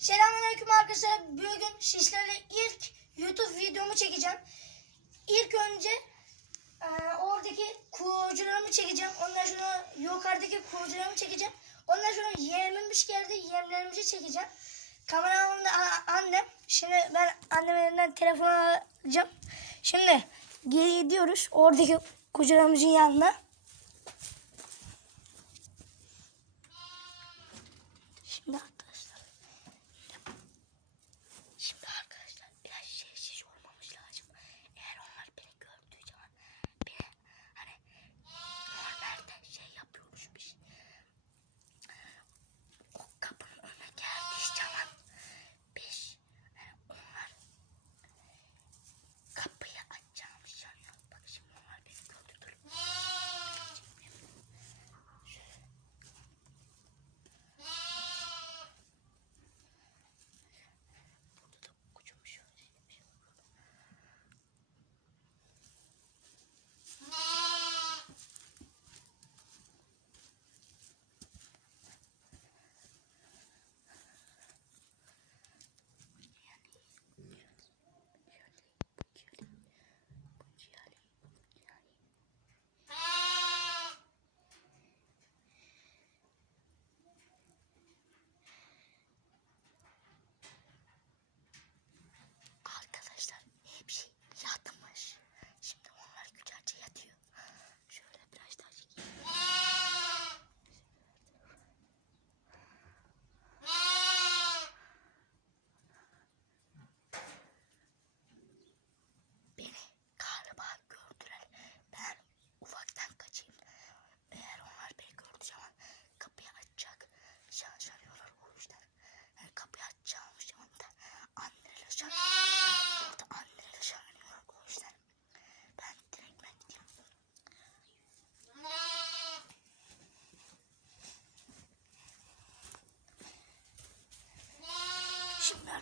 Selamünaleyküm arkadaşlar. Bugün sizlerle ilk YouTube videomu çekeceğim. İlk önce e, oradaki kuğucularımı çekeceğim. Ondan sonra yukarıdaki kuğucularımı çekeceğim. Ondan sonra yemmiş geldi. Yemlerimizi çekeceğim. Kameramın da a- annem. Şimdi ben annemin elinden telefonu alacağım. Şimdi geri gidiyoruz. Oradaki kuğucularımızın yanına.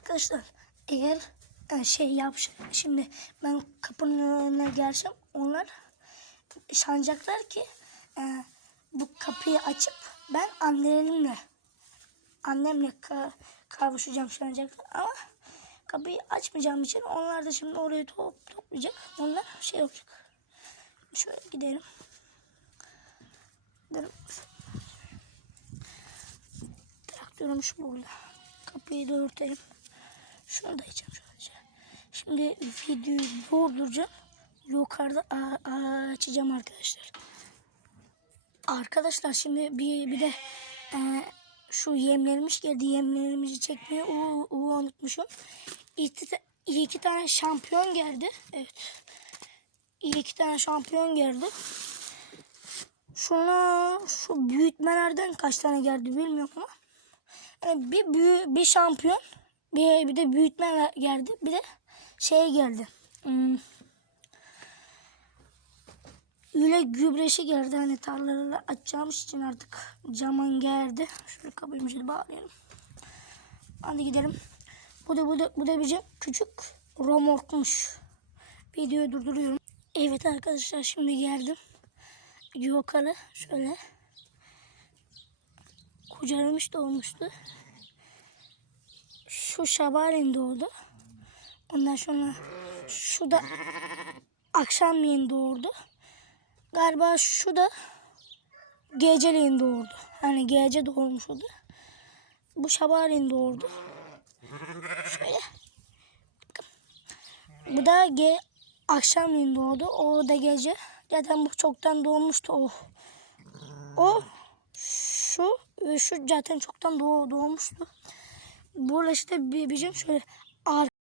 Arkadaşlar eğer e, şey yap şimdi ben kapının önüne gelsem onlar sanacaklar ki e, bu kapıyı açıp ben annelerimle annemle ka- kavuşacağım sanacaklar. Ama kapıyı açmayacağım için onlar da şimdi orayı top, toplayacak. Onlar şey olacak. Şöyle gidelim. Gidelim traktörüm şu burada kapıyı da örtelim şunu da içeceğim şöylece şimdi videoyu durduracağım yukarıda açacağım arkadaşlar Arkadaşlar şimdi bir, bir de e, şu yemlerimiz geldi. Yemlerimizi çekmeyi u, u, unutmuşum. İki, iki tane şampiyon geldi. Evet. İki tane şampiyon geldi. Şuna şu büyütmelerden kaç tane geldi bilmiyorum ama. Yani bir büyü, bir şampiyon bir, bir de büyütme geldi. Bir de şey geldi. Hmm, Öyle gübreşi geldi hani tarlaları açacağımız için artık zaman geldi. Şöyle kapıyımızı da bağlayalım. Hadi gidelim. Bu da bu da bu da bizim küçük romorkmuş. Videoyu durduruyorum. Evet arkadaşlar şimdi geldim. Yukarı şöyle kucalamış da olmuştu. Şu şabaleyin doğdu. Ondan sonra şu da akşamleyin doğurdu. Galiba şu da geceleyin doğurdu. Hani gece doğurmuş o da. Bu sabahleyin doğurdu. Şöyle. Bu da ge akşamleyin doğdu. O da gece. Zaten bu çoktan doğmuştu o. O şu şu zaten çoktan doğ, doğmuştu. Burası da bir bizim şöyle